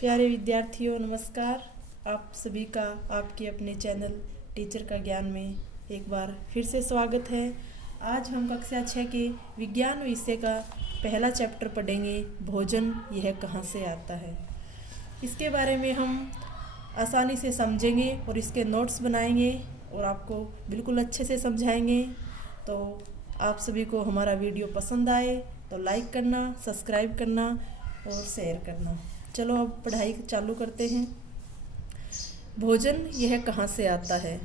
प्यारे विद्यार्थियों नमस्कार। आप सभी का आपके अपने चैनल टीचर का ज्ञान में एक बार फिर से स्वागत है। आज हम कक्षा 6 के विज्ञान विषय का पहला चैप्टर पढ़ेंगे, भोजन यह कहाँ से आता है। इसके बारे में हम आसानी से समझेंगे और इसके नोट्स बनाएंगे और आपको बिल्कुल अच्छे से समझाएंगे। तो आप सभी को हमारा वीडियो पसंद आए तो लाइक करना, सब्सक्राइब करना और शेयर करना। चलो अब पढ़ाई चालू करते हैं। भोजन यह कहाँ से आता है,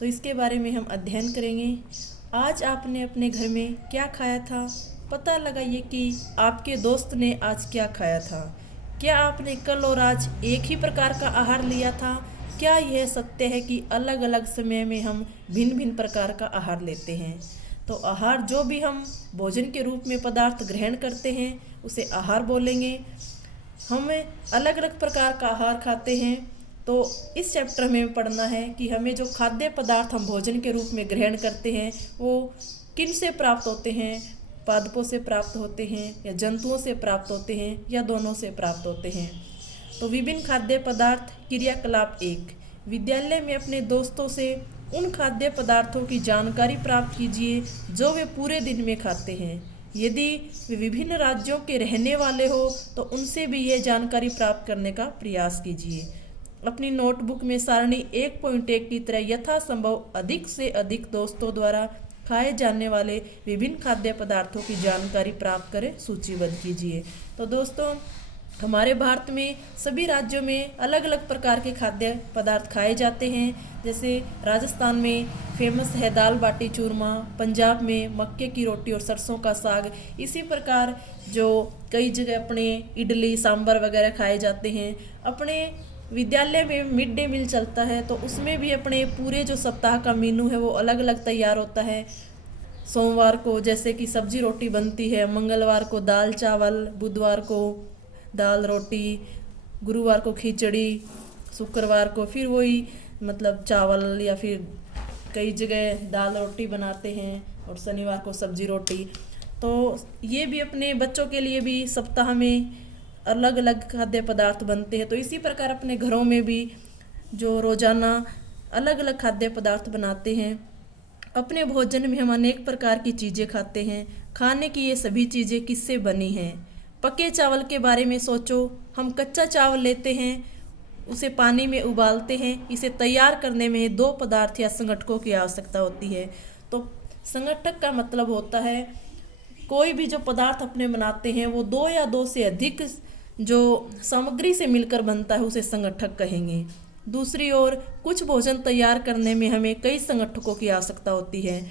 तो इसके बारे में हम अध्ययन करेंगे। आज आपने अपने घर में क्या खाया था, पता लगाइए कि आपके दोस्त ने आज क्या खाया था। क्या आपने कल और आज एक ही प्रकार का आहार लिया था? क्या यह सत्य है कि अलग अलग समय में हम भिन्न भिन्न प्रकार का आहार लेते हैं? तो आहार जो भी हम भोजन के रूप में पदार्थ ग्रहण करते हैं उसे आहार बोलेंगे। हमें अलग अलग प्रकार का आहार खाते हैं, तो इस चैप्टर में पढ़ना है कि हमें जो खाद्य पदार्थ हम भोजन के रूप में ग्रहण करते हैं वो किन से प्राप्त होते हैं। पादपों से प्राप्त होते हैं या जंतुओं से प्राप्त होते हैं या दोनों से प्राप्त होते हैं। तो विभिन्न खाद्य पदार्थ क्रियाकलाप 1। विद्यालय में अपने दोस्तों से उन खाद्य पदार्थों की जानकारी प्राप्त कीजिए जो वे पूरे दिन में खाते हैं। यदि वे विभिन्न राज्यों के रहने वाले हो तो उनसे भी ये जानकारी प्राप्त करने का प्रयास कीजिए। अपनी नोटबुक में सारणी 1.1 की तरह यथासंभव अधिक से अधिक दोस्तों द्वारा खाए जाने वाले विभिन्न खाद्य पदार्थों की जानकारी प्राप्त करें, सूचीबद्ध कीजिए। तो दोस्तों, हमारे भारत में सभी राज्यों में अलग अलग प्रकार के खाद्य पदार्थ खाए जाते हैं। जैसे राजस्थान में फेमस है दाल बाटी चूरमा, पंजाब में मक्के की रोटी और सरसों का साग। इसी प्रकार जो कई जगह अपने इडली सांभर वगैरह खाए जाते हैं। अपने विद्यालय में मिड डे मील चलता है तो उसमें भी अपने पूरे जो सप्ताह का मेनू है वो अलग अलग तैयार होता है। सोमवार को जैसे कि सब्जी रोटी बनती है, मंगलवार को दाल चावल, बुधवार को दाल रोटी, गुरुवार को खिचड़ी, शुक्रवार को फिर वही चावल या फिर कई जगह दाल रोटी बनाते हैं और शनिवार को सब्जी रोटी। तो ये भी अपने बच्चों के लिए भी सप्ताह में अलग अलग खाद्य पदार्थ बनते हैं। तो इसी प्रकार अपने घरों में भी जो रोज़ाना अलग अलग खाद्य पदार्थ बनाते हैं। अपने भोजन में हम अनेक प्रकार की चीज़ें खाते हैं। खाने की ये सभी चीज़ें किससे बनी हैं? पके चावल के बारे में सोचो। हम कच्चा चावल लेते हैं, उसे पानी में उबालते हैं। इसे तैयार करने में 2 पदार्थ या संगठकों की आवश्यकता होती है। तो संगठक का मतलब होता है कोई भी जो पदार्थ अपने बनाते हैं वो 2 या 2 से अधिक जो सामग्री से मिलकर बनता है उसे संगठक कहेंगे। दूसरी ओर कुछ भोजन तैयार करने में हमें कई संगठकों की आवश्यकता होती है।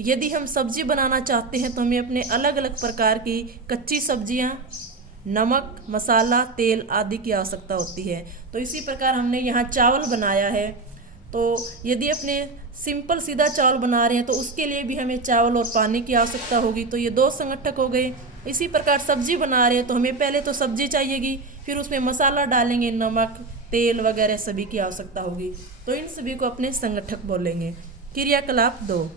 यदि हम सब्जी बनाना चाहते हैं तो हमें अपने अलग अलग प्रकार की कच्ची सब्जियां, नमक, मसाला, तेल आदि की आवश्यकता होती है। तो इसी प्रकार हमने यहाँ चावल बनाया है, तो यदि अपने सिंपल सीधा चावल बना रहे हैं तो उसके लिए भी हमें चावल और पानी की आवश्यकता होगी। तो ये 2 संगठक हो गए। इसी प्रकार सब्जी बना रहे हैं तो हमें पहले तो सब्जी चाहिएगी, फिर उसमें मसाला डालेंगे, नमक, तेल वगैरह सभी की आवश्यकता होगी। तो इन सभी को अपने संगठक बोलेंगे। क्रियाकलाप 2।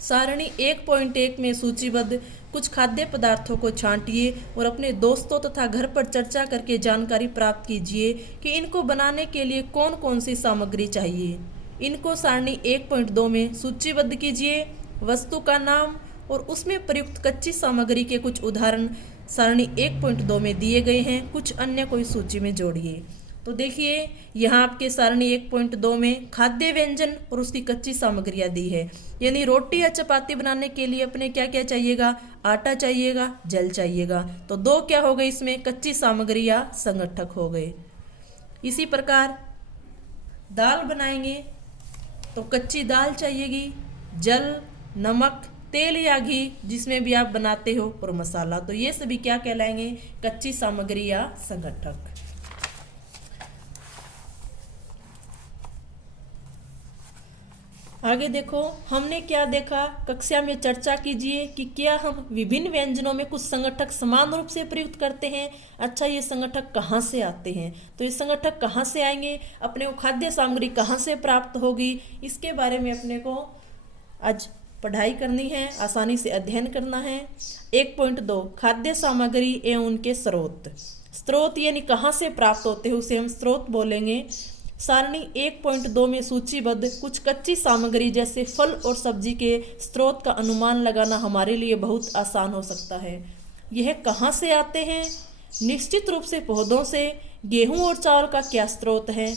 सारणी 1.1 में सूचीबद्ध कुछ खाद्य पदार्थों को छांटिए और अपने दोस्तों तथा घर पर चर्चा करके जानकारी प्राप्त कीजिए कि इनको बनाने के लिए कौन कौन सी सामग्री चाहिए। इनको सारणी 1.2 में सूचीबद्ध कीजिए। वस्तु का नाम और उसमें प्रयुक्त कच्ची सामग्री के कुछ उदाहरण सारणी 1.2 में दिए गए हैं। कुछ अन्य कोई सूची में जोड़िए। तो देखिए यहाँ आपके सारणी 1.2 में खाद्य व्यंजन और उसकी कच्ची सामग्रियाँ दी है। यानी रोटी या चपाती बनाने के लिए अपने क्या क्या चाहिएगा? आटा चाहिएगा, जल चाहिएगा। तो 2 क्या हो गए इसमें? कच्ची सामग्री या संगठक हो गए। इसी प्रकार दाल बनाएंगे तो कच्ची दाल चाहिएगी, जल, नमक, तेल या घी जिसमें भी आप बनाते हो और मसाला। तो ये सभी क्या कहलाएंगे? कच्ची सामग्री या संगठक। आगे देखो हमने क्या देखा। कक्षा में चर्चा कीजिए कि क्या हम विभिन्न व्यंजनों में कुछ संगठक समान रूप से प्रयुक्त करते हैं। अच्छा, ये संगठक कहाँ से आते हैं? तो ये संगठक कहाँ से आएंगे? अपने को खाद्य सामग्री कहाँ से प्राप्त होगी? इसके बारे में अपने को आज पढ़ाई करनी है, आसानी से अध्ययन करना है। 1.2 खाद्य सामग्री एवं उनके स्रोत। स्रोत यानी कहाँ से प्राप्त होते हैं उसे हम स्रोत बोलेंगे। सारणी 1.2 में सूचीबद्ध कुछ कच्ची सामग्री जैसे फल और सब्जी के स्रोत का अनुमान लगाना हमारे लिए बहुत आसान हो सकता है। यह कहाँ से आते हैं? निश्चित रूप से पौधों से। गेहूं और चावल का क्या स्रोत है?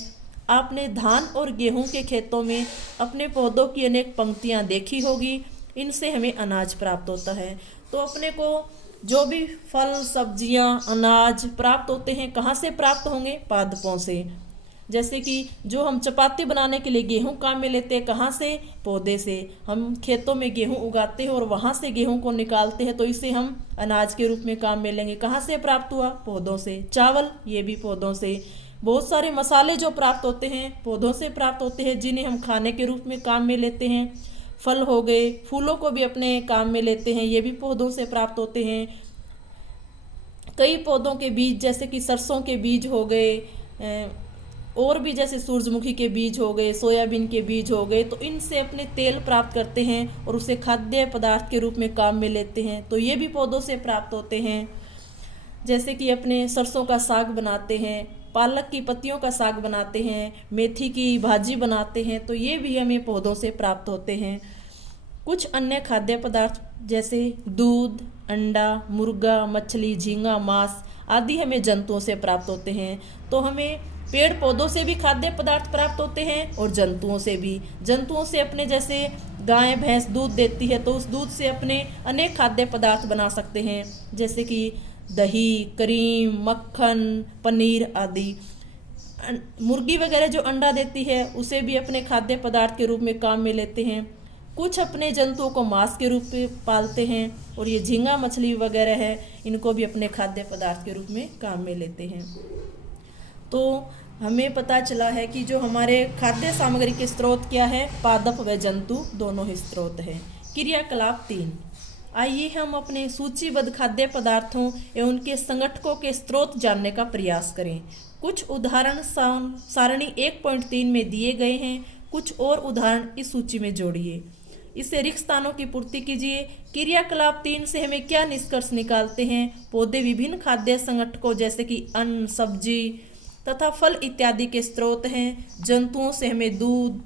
आपने धान और गेहूं के खेतों में अपने पौधों की अनेक पंक्तियां देखी होगी। इनसे हमें अनाज प्राप्त होता है। तो अपने को जो भी फल सब्जियां अनाज प्राप्त होते हैं कहाँ से प्राप्त होंगे? पादपों से। जैसे कि जो हम चपाती बनाने के लिए गेहूं काम में लेते हैं, कहाँ से? पौधे से। हम खेतों में गेहूं उगाते हैं और वहाँ से गेहूं को निकालते हैं, तो इसे हम अनाज के रूप में काम में लेंगे। कहाँ से प्राप्त हुआ? पौधों से। चावल, ये भी पौधों से। बहुत सारे मसाले जो प्राप्त होते हैं पौधों से प्राप्त होते हैं, जिन्हें हम खाने के रूप में काम में लेते हैं। फल हो गए, फूलों को भी अपने काम में लेते हैं, ये भी पौधों से प्राप्त होते हैं। कई पौधों के बीज जैसे कि सरसों के बीज हो गए, और भी जैसे सूरजमुखी के बीज हो गए, सोयाबीन के बीज हो गए, तो इनसे अपने तेल प्राप्त करते हैं और उसे खाद्य पदार्थ के रूप में काम में लेते हैं, तो ये भी पौधों से प्राप्त होते हैं। जैसे कि अपने सरसों का साग बनाते हैं, पालक की पत्तियों का साग बनाते हैं, मेथी की भाजी बनाते हैं, तो ये भी हमें पौधों से प्राप्त होते हैं। कुछ अन्य खाद्य पदार्थ जैसे दूध, अंडा, मुर्गा, मछली, झींगा, मांस आदि हमें जंतुओं से प्राप्त होते हैं। तो हमें पेड़ पौधों से भी खाद्य पदार्थ प्राप्त होते हैं और जंतुओं से भी। जंतुओं से अपने जैसे गाय भैंस दूध देती है, तो उस दूध से अपने अनेक खाद्य पदार्थ बना सकते हैं, जैसे कि दही, क्रीम, मक्खन, पनीर आदि। मुर्गी वगैरह जो अंडा देती है उसे भी अपने खाद्य पदार्थ के रूप में काम में लेते हैं। कुछ अपने जंतुओं को मांस के रूप में पालते हैं, और ये झींगा मछली वगैरह है, इनको भी अपने खाद्य पदार्थ के रूप में काम में लेते हैं। तो हमें पता चला है कि जो हमारे खाद्य सामग्री के स्रोत क्या है? पादप व जंतु दोनों ही स्रोत हैं। क्रियाकलाप 3। आइए हम अपने सूचीबद्ध खाद्य पदार्थों एवं उनके संगठकों के स्रोत जानने का प्रयास करें। कुछ उदाहरण सारणी 1.3 में दिए गए हैं। कुछ और उदाहरण इस सूची में जोड़िए। इससे रिक्त स्थानों की पूर्ति कीजिए। क्रियाकलाप 3 से हमें क्या निष्कर्ष निकालते हैं? पौधे विभिन्न खाद्य संगठकों जैसे कि अन्न, सब्जी तथा फल इत्यादि के स्रोत हैं। जंतुओं से हमें दूध,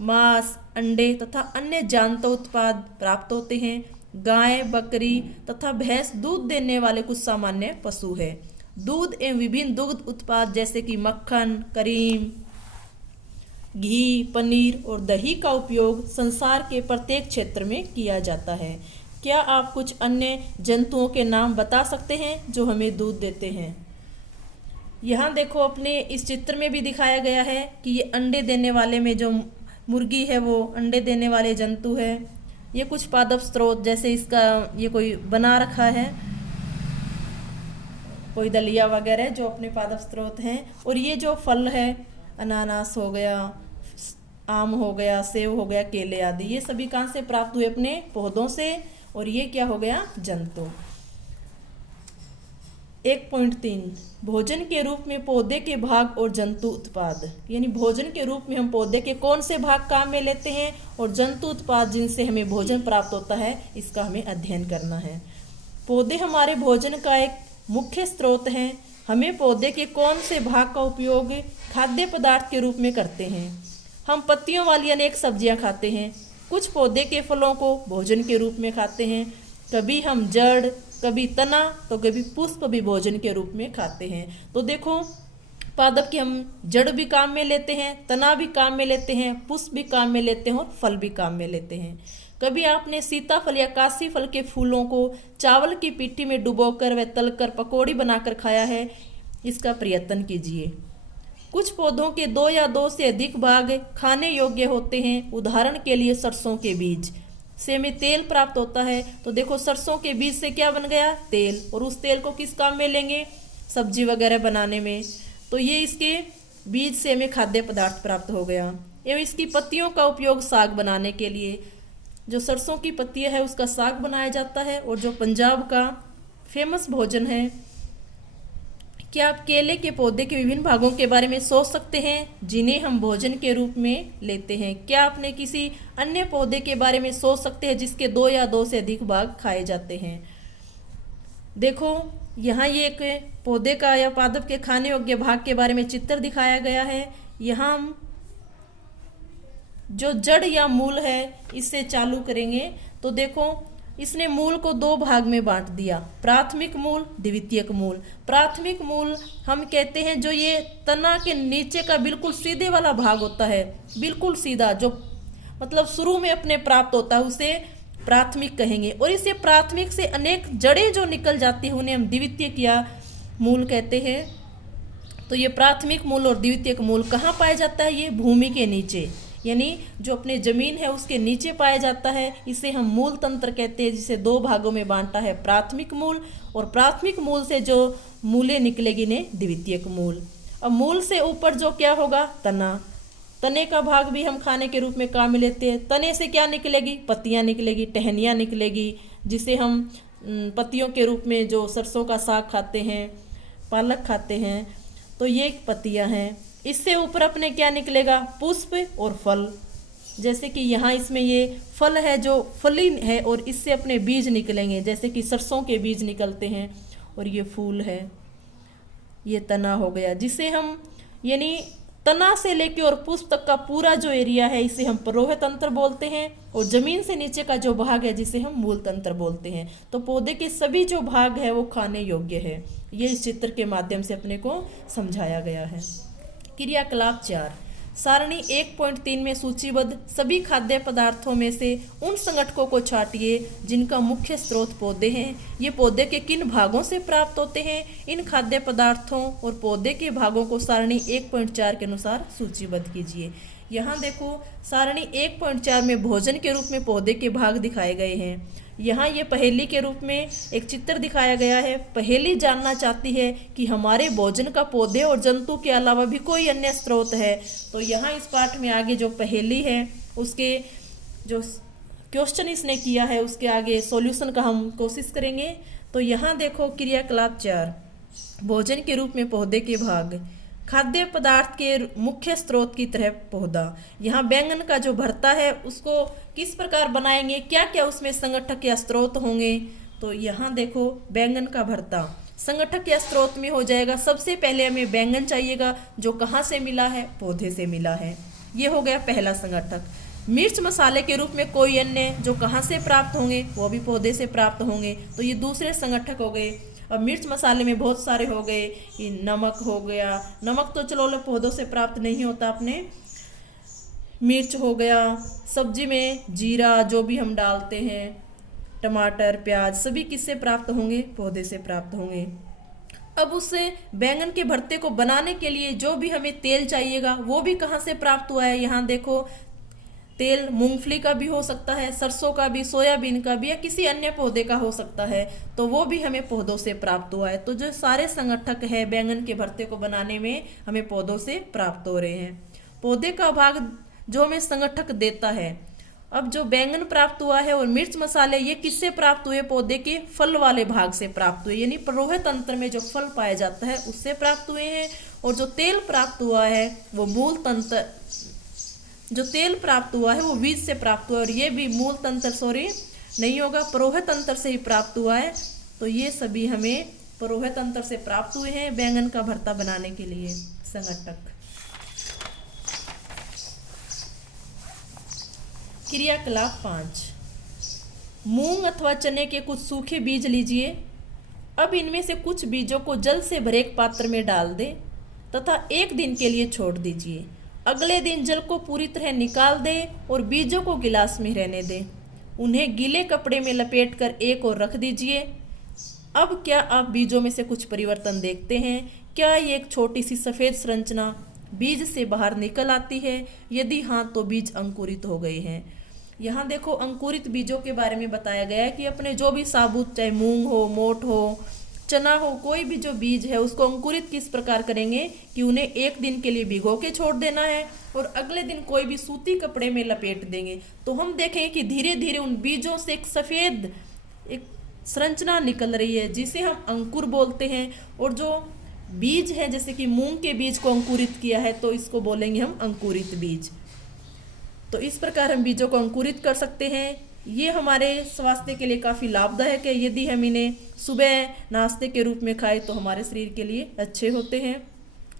मांस, अंडे तथा अन्य जानवर उत्पाद प्राप्त होते हैं। गाय, बकरी तथा भैंस दूध देने वाले कुछ सामान्य पशु हैं। दूध एवं विभिन्न दुग्ध उत्पाद जैसे कि मक्खन, क्रीम, घी, पनीर और दही का उपयोग संसार के प्रत्येक क्षेत्र में किया जाता है। क्या आप कुछ अन्य जंतुओं के नाम बता सकते हैं जो हमें दूध देते हैं? यहाँ देखो, अपने इस चित्र में भी दिखाया गया है कि ये अंडे देने वाले में जो मुर्गी है वो अंडे देने वाले जंतु है। ये कुछ पादप स्रोत जैसे इसका ये कोई बना रखा है, कोई दलिया वगैरह जो अपने पादप स्रोत हैं। और ये जो फल है, अनानास हो गया, आम हो गया, सेब हो गया, केले आदि, ये सभी कहाँ से प्राप्त हुए? अपने पौधों से। और ये क्या हो गया? जंतु। 1.3 भोजन के रूप में पौधे के भाग और जंतु उत्पाद, यानी भोजन के रूप में हम पौधे के कौन से भाग काम में लेते हैं और जंतु उत्पाद जिनसे हमें भोजन प्राप्त होता है, इसका हमें अध्ययन करना है। पौधे हमारे भोजन का एक मुख्य स्रोत हैं। हमें पौधे के कौन से भाग का उपयोग खाद्य पदार्थ के रूप में करते हैं? हम पत्तियों वाली अनेक सब्जियां खाते हैं। कुछ पौधे के फलों को भोजन के रूप में खाते हैं। कभी हम जड़, कभी तना, तो कभी पुष्प भी भोजन के रूप में खाते हैं। तो देखो, पादप की हम जड़ भी काम में लेते हैं, तना भी काम में लेते हैं, पुष्प भी काम में लेते हैं और फल भी काम में लेते हैं। कभी आपने सीताफल या काशी फल के फूलों को चावल की पिट्ठी में डुबोकर व तलकर पकौड़ी बनाकर खाया है? इसका प्रयत्न कीजिए। कुछ पौधों के 2 या 2 से अधिक भाग खाने योग्य होते हैं। उदाहरण के लिए सरसों के बीज से हमें तेल प्राप्त होता है। तो देखो, सरसों के बीज से क्या बन गया? तेल। और उस तेल को किस काम में लेंगे? सब्जी वगैरह बनाने में। तो ये इसके बीज से हमें खाद्य पदार्थ प्राप्त हो गया। एवं इसकी पत्तियों का उपयोग साग बनाने के लिए, जो सरसों की पत्तियां है उसका साग बनाया जाता है, और जो पंजाब का फेमस भोजन है। क्या आप केले के पौधे के विभिन्न भागों के बारे में सोच सकते हैं जिन्हें हम भोजन के रूप में लेते हैं? क्या आपने किसी अन्य पौधे के बारे में सोच सकते हैं जिसके 2 या 2 से अधिक भाग खाए जाते हैं? देखो, यहाँ ये एक पौधे का या पादप के खाने योग्य भाग के बारे में चित्र दिखाया गया है। यहाँ हम जो जड़ या मूल है इससे चालू करेंगे। तो देखो, इसने मूल को दो भाग में बांट दिया, प्राथमिक मूल, द्वितीयक मूल। प्राथमिक मूल हम कहते हैं जो ये तना के नीचे का बिल्कुल सीधे वाला भाग होता है, बिल्कुल सीधा, जो मतलब शुरू में अपने प्राप्त होता है, उसे प्राथमिक कहेंगे। और इसे प्राथमिक से अनेक जड़ें जो निकल जाती हैं उन्हें हम द्वितीयक या मूल कहते हैं। तो ये प्राथमिक मूल और द्वितीयक मूल कहाँ पाया जाता है? ये भूमि के नीचे, यानी जो अपने जमीन है उसके नीचे पाया जाता है। इसे हम मूल तंत्र कहते हैं, जिसे दो भागों में बांटा है, प्राथमिक मूल, और प्राथमिक मूल से जो मूलें निकलेगी ने द्वितीयक मूल। अब मूल से ऊपर जो क्या होगा? तना। तने का भाग भी हम खाने के रूप में काम में लेते हैं। तने से क्या निकलेगी? पत्तियां निकलेगी, टहनियाँ निकलेगी, जिसे हम पत्तियों के रूप में जो सरसों का साग खाते हैं, पालक खाते हैं, तो ये पत्तियां हैं। इससे ऊपर अपने क्या निकलेगा? पुष्प और फल। जैसे कि यहाँ इसमें ये फल है जो फली है, और इससे अपने बीज निकलेंगे, जैसे कि सरसों के बीज निकलते हैं। और ये फूल है, ये तना हो गया, जिसे हम यानी तना से लेके और पुष्प तक का पूरा जो एरिया है इसे हम परोह तंत्र बोलते हैं। और जमीन से नीचे का जो भाग है जिसे हम मूल तंत्र बोलते हैं। तो पौधे के सभी जो भाग है वो खाने योग्य है। ये इस चित्र के माध्यम से अपने को समझाया गया है। क्रियाकलाप 4, सारणी 1.3 में सूचीबद्ध सभी खाद्य पदार्थों में से उन संगठकों को छांटिए जिनका मुख्य स्रोत पौधे हैं। ये पौधे के किन भागों से प्राप्त होते हैं? इन खाद्य पदार्थों और पौधे के भागों को सारणी 1.4 के अनुसार सूचीबद्ध कीजिए। यहाँ देखो, सारणी 1.4 में भोजन के रूप में पौधे के भाग दिखाए गए हैं। यहाँ ये पहेली के रूप में एक चित्र दिखाया गया है। पहेली जानना चाहती है कि हमारे भोजन का पौधे और जंतु के अलावा भी कोई अन्य स्रोत है। तो यहाँ इस पाठ में आगे जो पहेली है उसके जो क्वेश्चन इसने किया है उसके आगे सॉल्यूशन का हम कोशिश करेंगे। तो यहाँ देखो, क्रियाकलाप 4, भोजन के रूप में पौधे के भाग, खाद्य पदार्थ के मुख्य स्रोत की तरह पौधा। यहाँ बैंगन का जो भरता है उसको किस प्रकार बनाएंगे, क्या क्या उसमें संगठक या स्रोत होंगे? तो यहाँ देखो, बैंगन का भरता संगठक या स्रोत में हो जाएगा। सबसे पहले हमें बैंगन चाहिएगा, जो कहाँ से मिला है? पौधे से मिला है। ये हो गया पहला संगठक। मिर्च मसाले के रूप में कोई अन्य जो कहाँ से प्राप्त होंगे? वो भी पौधे से प्राप्त होंगे। तो ये दूसरे संगठक हो गए। अब मिर्च मसाले में बहुत सारे हो गए, ये नमक हो गया। नमक तो चलो पौधों से प्राप्त नहीं होता अपने। मिर्च हो गया, सब्जी में जीरा जो भी हम डालते हैं, टमाटर, प्याज, सभी किससे प्राप्त होंगे? पौधे से प्राप्त होंगे। अब उससे बैंगन के भरते को बनाने के लिए जो भी हमें तेल चाहिएगा वो भी कहाँ से प्राप्त हुआ है? यहाँ देखो, तेल मूंगफली का भी हो सकता है, सरसों का भी, सोयाबीन का भी, या किसी अन्य पौधे का हो सकता है। तो वो भी हमें पौधों से प्राप्त हुआ है। तो जो सारे संगठक है बैंगन के भरते को बनाने में हमें पौधों से प्राप्त हो रहे हैं। पौधे का भाग जो हमें संगठक देता है। अब जो बैंगन प्राप्त हुआ है और मिर्च मसाले, ये किससे प्राप्त हुए? पौधे के फल वाले भाग से प्राप्त हुए, यानी परोह तंत्र में जो फल पाया जाता है उससे प्राप्त हुए हैं। और जो तेल प्राप्त हुआ है वो मूल तंत्र, जो तेल प्राप्त हुआ है वो बीज से प्राप्त हुआ है। और ये भी मूल तंत्र नहीं होगा, परोह तंत्र से ही प्राप्त हुआ है। तो ये सभी हमें परोह तंत्र से प्राप्त हुए हैं बैंगन का भरता बनाने के लिए संगठक। क्रियाकलाप 5, मूंग अथवा चने के कुछ सूखे बीज लीजिए। अब इनमें से कुछ बीजों को जल से भरे एक पात्र में डाल दें तथा 1 दिन के लिए छोड़ दीजिए। अगले दिन जल को पूरी तरह निकाल दें और बीजों को गिलास में रहने दें। उन्हें गीले कपड़े में लपेटकर एक ओर रख दीजिए। अब क्या आप बीजों में से कुछ परिवर्तन देखते हैं? क्या ये एक छोटी सी सफ़ेद संरचना बीज से बाहर निकल आती है? यदि हाँ, तो बीज अंकुरित हो गए हैं। यहाँ देखो, अंकुरित बीजों के बारे में बताया गया है कि अपने जो भी साबुत, चाहे मूंग हो, मोठ हो, चना हो, कोई भी जो बीज है उसको अंकुरित किस प्रकार करेंगे कि उन्हें 1 दिन के लिए भिगो के छोड़ देना है और अगले दिन कोई भी सूती कपड़े में लपेट देंगे। तो हम देखेंगे कि धीरे धीरे उन बीजों से एक सफ़ेद एक संरचना निकल रही है जिसे हम अंकुर बोलते हैं। और जो बीज है, जैसे कि मूंग के बीज को अंकुरित किया है तो इसको बोलेंगे हम अंकुरित बीज। तो इस प्रकार हम बीजों को अंकुरित कर सकते हैं। ये हमारे स्वास्थ्य के लिए काफ़ी लाभदायक है। यदि हम इन्हें सुबह नाश्ते के रूप में खाएं तो हमारे शरीर के लिए अच्छे होते हैं।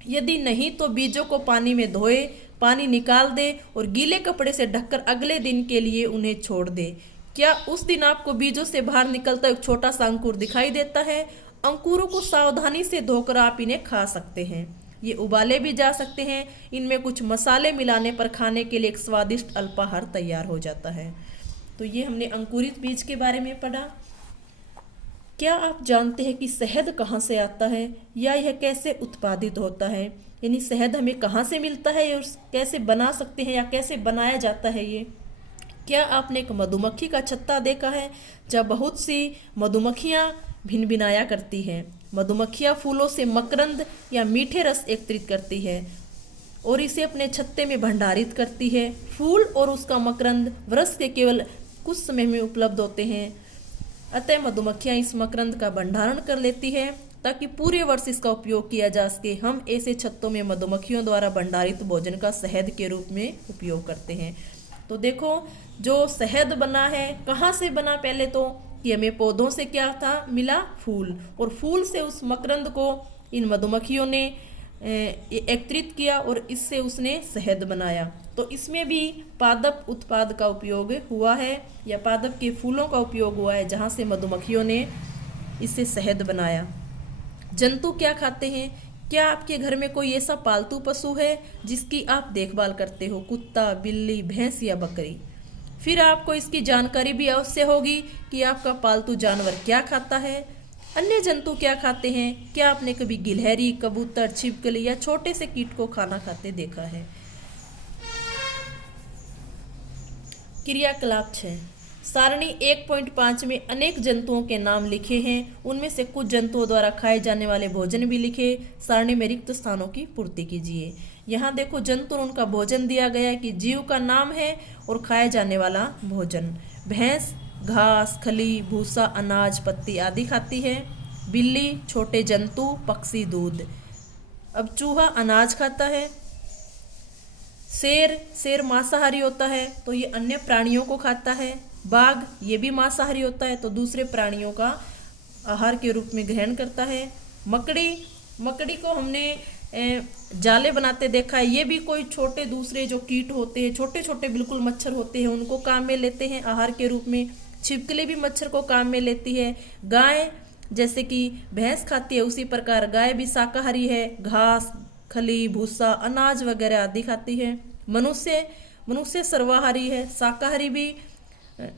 यदि नहीं तो बीजों को पानी में धोए, पानी निकाल दे और गीले कपड़े से ढककर अगले दिन के लिए उन्हें छोड़ दे। क्या उस दिन आपको बीजों से बाहर निकलता एक छोटा सा अंकुर दिखाई देता है? अंकुरों को सावधानी से धोकर आप इन्हें खा सकते हैं। ये उबाले भी जा सकते हैं। इनमें कुछ मसाले मिलाने पर खाने के लिए एक स्वादिष्ट अल्पाहार तैयार हो जाता है। तो ये हमने अंकुरित बीज के बारे में पढ़ा। क्या आप जानते हैं कि शहद कहाँ से आता है या यह कैसे उत्पादित होता है? यानी शहद हमें कहाँ से मिलता है और कैसे बना सकते हैं या कैसे बनाया जाता है ये? क्या आपने एक मधुमक्खी का छत्ता देखा है जब बहुत सी मधुमक्खियाँ भिनभिनाया करती हैं? मधुमक्खियाँ फूलों से मकरंद या मीठे रस एकत्रित करती है और इसे अपने छत्ते में भंडारित करती है। फूल और उसका मकरंद वर्ष के केवल कुछ समय में उपलब्ध होते हैं, अतः मधुमक्खियाँ इस मकरंद का भंडारण कर लेती है ताकि पूरे वर्ष इसका उपयोग किया जा सके। हम ऐसे छत्तों में मधुमक्खियों द्वारा भंडारित भोजन का शहद के रूप में उपयोग करते हैं। तो देखो, जो शहद बना है कहाँ से बना? पहले तो कि हमें पौधों से क्या था मिला? फूल, और फूल से उस मकरंद को इन मधुमक्खियों ने एकत्रित किया और इससे उसने शहद बनाया। तो इसमें भी पादप उत्पाद का उपयोग हुआ है या पादप के फूलों का उपयोग हुआ है जहाँ से मधुमक्खियों ने इससे शहद बनाया। जंतु क्या खाते हैं? क्या आपके घर में कोई ऐसा पालतू पशु है जिसकी आप देखभाल करते हो? कुत्ता, बिल्ली, भैंस या बकरी? फिर आपको इसकी जानकारी भी अवश्य होगी कि आपका पालतू जानवर क्या खाता है। अन्य जंतु क्या खाते हैं? क्या आपने कभी गिलहरी, कबूतर, छिपकली या छोटे से कीट को खाना खाते देखा है? क्रियाकलाप 6। सारणी 1.5 में अनेक जंतुओं के नाम लिखे हैं। उनमें से कुछ जंतुओं द्वारा खाए जाने वाले भोजन भी लिखे। सारणी में रिक्त स्थानों की पूर्ति कीजिए। यहाँ देखो, जंतु और उनका भोजन दिया गया है कि जीव का नाम है और खाए जाने वाला भोजन। भैंस घास, खली, भूसा, अनाज, पत्ती आदि खाती है। बिल्ली छोटे जंतु, पक्षी, दूध। अब चूहा अनाज खाता है। शेर मांसाहारी होता है तो ये अन्य प्राणियों को खाता है। बाघ ये भी मांसाहारी होता है तो दूसरे प्राणियों का आहार के रूप में ग्रहण करता है। मकड़ी को हमने जाले बनाते देखा है। ये भी कोई छोटे दूसरे जो कीट होते हैं, छोटे छोटे बिल्कुल मच्छर होते हैं, उनको काम में लेते हैं आहार के रूप में। छिपकली भी मच्छर को काम में लेती है। गाय जैसे कि भैंस खाती है उसी प्रकार गाय भी शाकाहारी है। घास, खली, भूसा, अनाज वगैरह आदि खाती है। मनुष्य सर्वाहारी है।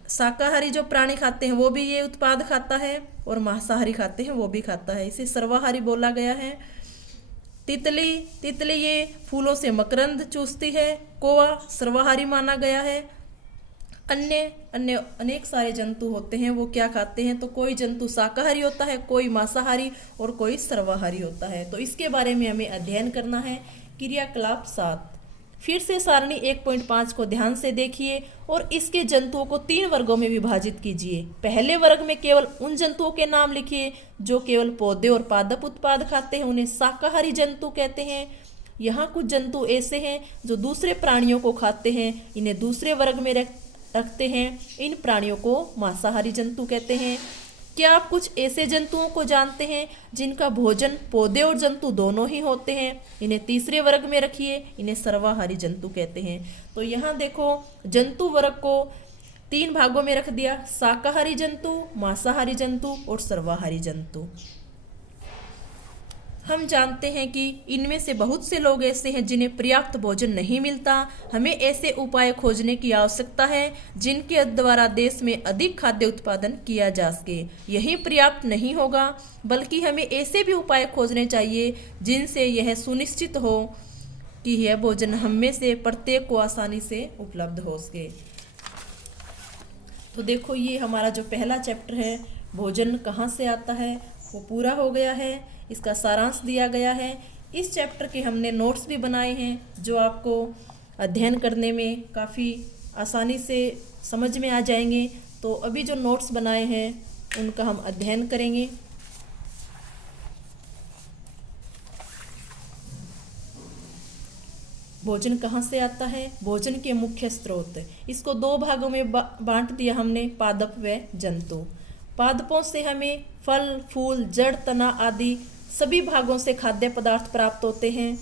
शाकाहारी जो प्राणी खाते हैं वो भी ये उत्पाद खाता है और मांसाहारी खाते हैं वो भी खाता है, इसे सर्वाहारी बोला गया है। तितली ये फूलों से मकरंद चूसती है। कौवा सर्वाहारी माना गया है। अन्य अनेक सारे जंतु होते हैं, वो क्या खाते हैं? तो कोई जंतु शाकाहारी होता है, कोई मांसाहारी और कोई सर्वाहारी होता है। तो इसके बारे में हमें अध्ययन करना है। क्रियाकलाप 7। फिर से सारणी 1.5 को ध्यान से देखिए और इसके जंतुओं को 3 वर्गों में विभाजित कीजिए। पहले वर्ग में केवल उन जंतुओं के नाम लिखिए जो केवल पौधे और पादप उत्पाद खाते हैं, उन्हें शाकाहारी जंतु कहते हैं। यहाँ कुछ जंतु ऐसे हैं जो दूसरे प्राणियों को खाते हैं, इन्हें दूसरे वर्ग में रखते हैं। इन प्राणियों को मांसाहारी जंतु कहते हैं। क्या आप कुछ ऐसे जंतुओं को जानते हैं जिनका भोजन पौधे और जंतु दोनों ही होते हैं? इन्हें तीसरे वर्ग में रखिए, इन्हें सर्वाहारी जंतु कहते हैं। तो यहाँ देखो, जंतु वर्ग को 3 भागों में रख दिया: शाकाहारी जंतु, मांसाहारी जंतु और सर्वाहारी जंतु। हम जानते हैं कि इनमें से बहुत से लोग ऐसे हैं जिन्हें पर्याप्त भोजन नहीं मिलता। हमें ऐसे उपाय खोजने की आवश्यकता है जिनके द्वारा देश में अधिक खाद्य उत्पादन किया जा सके। यही पर्याप्त नहीं होगा, बल्कि हमें ऐसे भी उपाय खोजने चाहिए जिनसे यह सुनिश्चित हो कि यह भोजन हम में से प्रत्येक को आसानी से उपलब्ध हो सके। तो देखो, ये हमारा जो पहला चैप्टर है, भोजन कहाँ से आता है, वो पूरा हो गया है। इसका सारांश दिया गया है। इस चैप्टर के हमने नोट्स भी बनाए हैं जो आपको अध्ययन करने में काफ़ी आसानी से समझ में आ जाएंगे। तो अभी जो नोट्स बनाए हैं उनका हम अध्ययन करेंगे। भोजन कहाँ से आता है? भोजन के मुख्य स्रोत, इसको दो भागों में बांट दिया हमने, पादप व जंतु। पादपों से हमें फल, फूल, जड़, तना आदि सभी भागों से खाद्य पदार्थ प्राप्त होते हैं।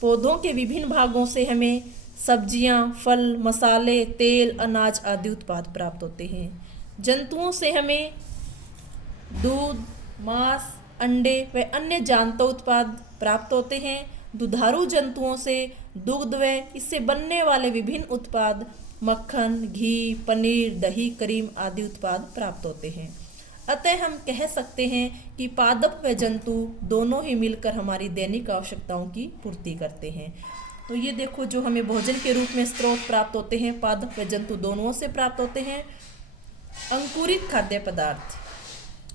पौधों के विभिन्न भागों से हमें सब्जियां, फल, मसाले, तेल, अनाज आदि उत्पाद प्राप्त होते हैं। जंतुओं से हमें दूध, मांस, अंडे व अन्य जांतव उत्पाद प्राप्त होते हैं। दुधारू जंतुओं से दुग्ध व इससे बनने वाले विभिन्न उत्पाद, मक्खन, घी, पनीर, दही, क्रीम आदि उत्पाद प्राप्त होते हैं। अतः हम कह सकते हैं कि पादप व जंतु दोनों ही मिलकर हमारी दैनिक आवश्यकताओं की पूर्ति करते हैं। तो ये देखो, जो हमें भोजन के रूप में स्रोत प्राप्त होते हैं, पादप व जंतु दोनों से प्राप्त होते हैं। अंकुरित खाद्य पदार्थ,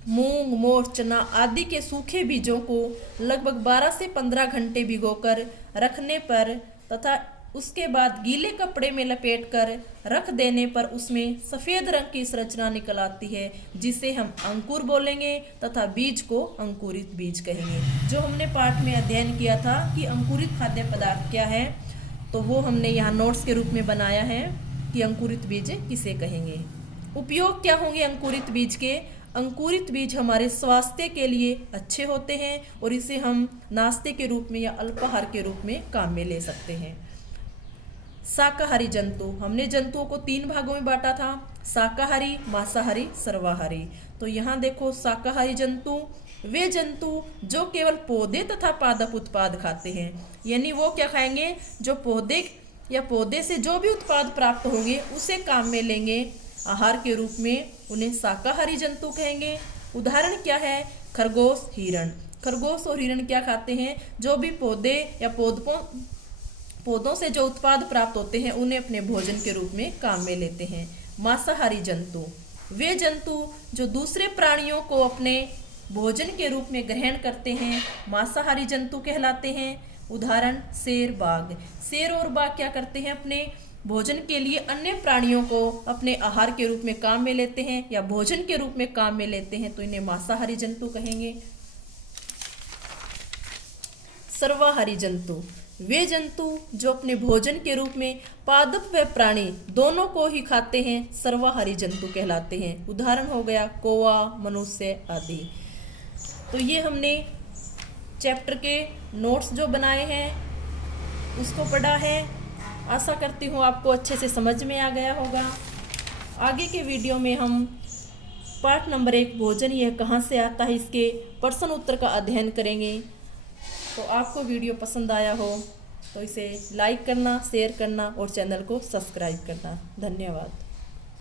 मूंग, मोठ, चना आदि के सूखे बीजों को लगभग 12 से 15 घंटे भिगोकर रखने पर तथा उसके बाद गीले कपड़े में लपेटकर रख देने पर उसमें सफ़ेद रंग की संरचना निकल आती है, जिसे हम अंकुर बोलेंगे तथा बीज को अंकुरित बीज कहेंगे। जो हमने पाठ में अध्ययन किया था कि अंकुरित खाद्य पदार्थ क्या है, तो वो हमने यहाँ नोट्स के रूप में बनाया है कि अंकुरित बीज किसे कहेंगे। उपयोग क्या होंगे अंकुरित बीज के? अंकुरित बीज हमारे स्वास्थ्य के लिए अच्छे होते हैं और इसे हम नाश्ते के रूप में या अल्पाहार के रूप में काम में ले सकते हैं। शाकाहारी जंतु, हमने जंतुओं को 3 भागों में बांटा था, शाकाहारी, मांसाहारी, सर्वाहारी। तो यहाँ देखो, शाकाहारी जंतु वे जंतु जो केवल पौधे तथा पादप उत्पाद खाते हैं, यानी वो क्या खाएंगे? जो पौधे या पौधे से जो भी उत्पाद प्राप्त होंगे उसे काम में लेंगे आहार के रूप में, उन्हें शाकाहारी जंतु कहेंगे। उदाहरण क्या है? खरगोश, हिरण। खरगोश और हिरण क्या खाते हैं? जो भी पौधे या पौधों से जो उत्पाद प्राप्त होते हैं उन्हें अपने भोजन के रूप में काम में लेते हैं। मांसाहारी जंतु, वे जंतु जो दूसरे प्राणियों को अपने भोजन के रूप में ग्रहण करते हैं, मांसाहारी जंतु कहलाते हैं। उदाहरण शेर, बाघ। शेर और बाघ क्या करते हैं? अपने भोजन के लिए अन्य प्राणियों को अपने आहार के रूप में काम में लेते हैं या भोजन के रूप में काम में लेते हैं, तो इन्हें मांसाहारी जंतु कहेंगे। सर्वाहारी जंतु, वे जंतु जो अपने भोजन के रूप में पादप व प्राणी दोनों को ही खाते हैं, सर्वाहारी जंतु कहलाते हैं। उदाहरण हो गया कौवा, मनुष्य आदि। तो ये हमने चैप्टर के नोट्स जो बनाए हैं उसको पढ़ा है। आशा करती हूँ आपको अच्छे से समझ में आ गया होगा। आगे के वीडियो में हम पाठ नंबर 1 भोजन यह कहाँ से आता है, इसके प्रश्न उत्तर का अध्ययन करेंगे। तो आपको वीडियो पसंद आया हो तो इसे लाइक करना, शेयर करना और चैनल को सब्सक्राइब करना। धन्यवाद।